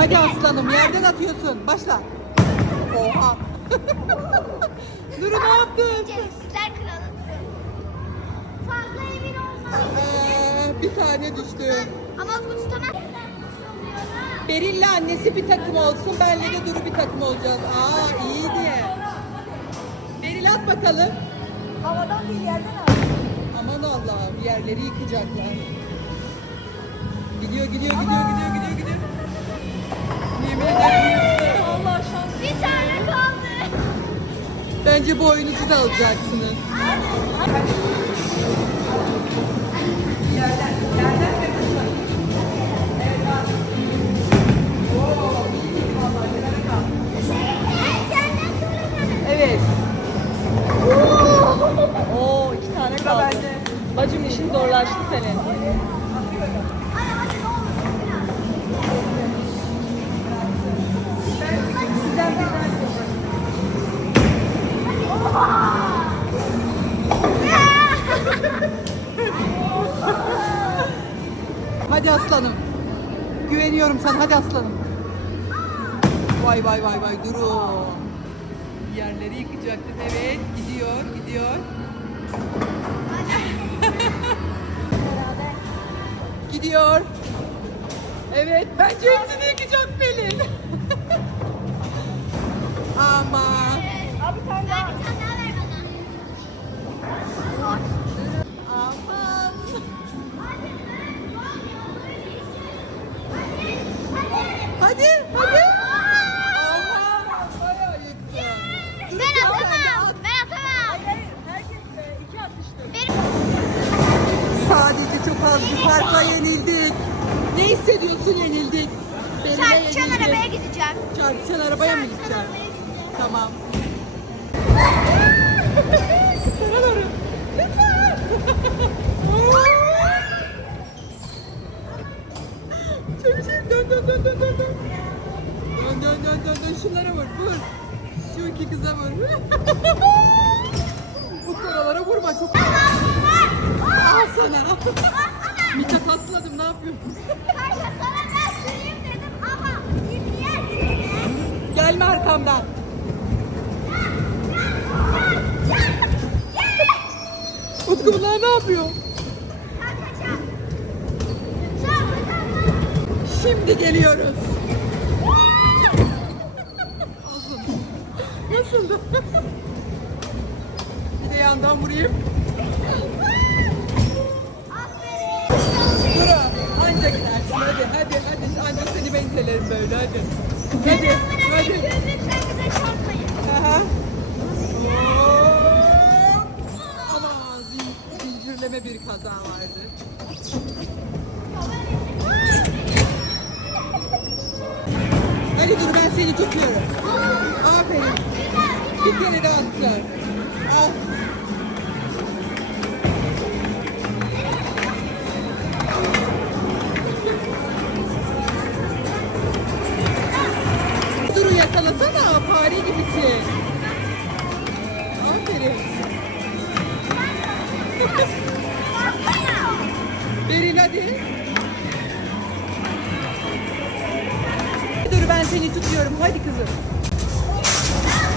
Hadi aslanım yerden atıyorsun. Başla. Oha. Duru ne yaptın? Sizler kralı. Fazla emin olmalıyım. Ee, bir tane düştü. Ama bu tutamaz. Beril'le annesi bir takım olsun. Benle de Duru bir takım olacağız. Aa iyiydi. Beril at bakalım. Havadan değil yerden al. Aman Allah'ım yerleri yıkacaklar. Gidiyor gidiyor gidiyor gidiyor gidiyor. Yemin ederim. Allah şans. Bir tane kaldı. Bence bu oyunu siz alacaksınız. Yerden, yerden. Evet. Oo, iyi vallahi. Kenara kırılmadı. Evet. Oo, iki tane kaldı. Bacım işin zorlaştı senin. Hadi aslanım. Güveniyorum sana. Hadi aslanım. Vay vay vay vay durun. Yerleri yıkacaktın. Evet gidiyor gidiyor. gidiyor. Evet bence hepsini yıkacak Pelin. Ama Abi sen daha gideceğim. Çarpışan arabaya mı gideceksin? arabaya gideceğim. Tamam. Çok şey dön dön dön dön dön dön. Dön dön dön dön dön şunlara vur vur. Şu iki kıza vur. Bu karalara vurma çok. Al sana. Mithat asladım ne yapıyorsun? Gelme arkamdan. Utku bunlar ne yapıyor? Şimdi geliyoruz. Nasıldı? Bir de yandan vurayım. Dura. Anca gidersin. Hadi hadi hadi. Anca seni ben böyle hadi. Hadi hadi. Ama zin- zincirleme bir kaza vardı. Hadi dur ben seni tutuyorum. Aferin. Bir kere daha attılar. Al. Beril hadi. Dur ben seni tutuyorum. Hadi kızım.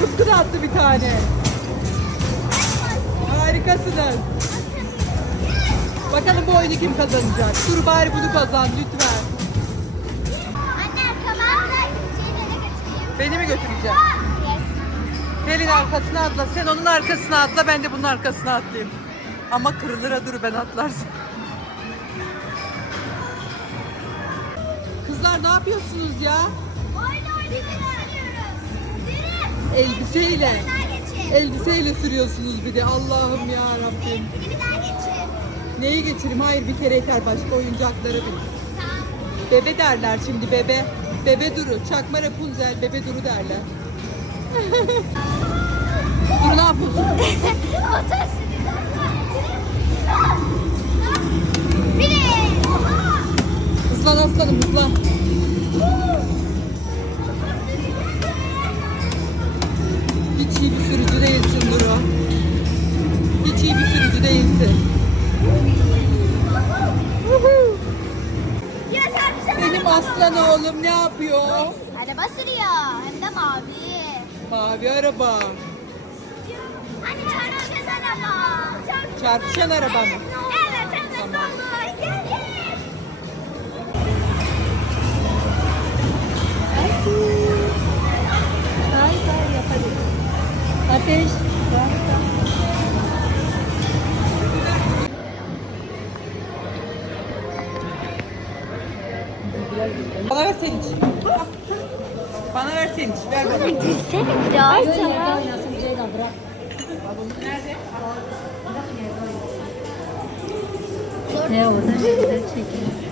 Utku da attı bir tane. Harikasınız. Bakalım bu oyunu kim kazanacak? Dur bari bunu kazan lütfen. Beni mi götüreceksin? Pelin arkasına atla. Sen onun arkasına atla. Ben de bunun arkasına atlayayım. Ama kırılır dur ben atlarsam. Kızlar ne yapıyorsunuz ya? Oyun oynayacağız. Elbiseyle. Elbiseyle sürüyorsunuz bir de. Allah'ım ya Rabbim. Neyi geçireyim? Hayır bir kere yeter. Başka oyuncakları bil. Tamam. Bebe derler şimdi bebe. Bebe duru. Çakma Rapunzel bebe duru derler. Dur ne yapıyorsun? Otur Biri. Oha. Hızlan aslanım hızlan. Hiç iyi bir sürücü değilsin Duru. Hiç iyi bir sürücü değilsin. Benim aslan oğlum ne yapıyor? Araba sürüyor. Hem de mavi. Mavi araba. Hani çarpışan araba. Çarpışan araba mı? Evet evet Tamam. baba. Gel gel. Ateş. Bana ver senin için. Bana ver senin için. Ver bana. Gülsene biraz. Ne orada ne güzel çekiyor.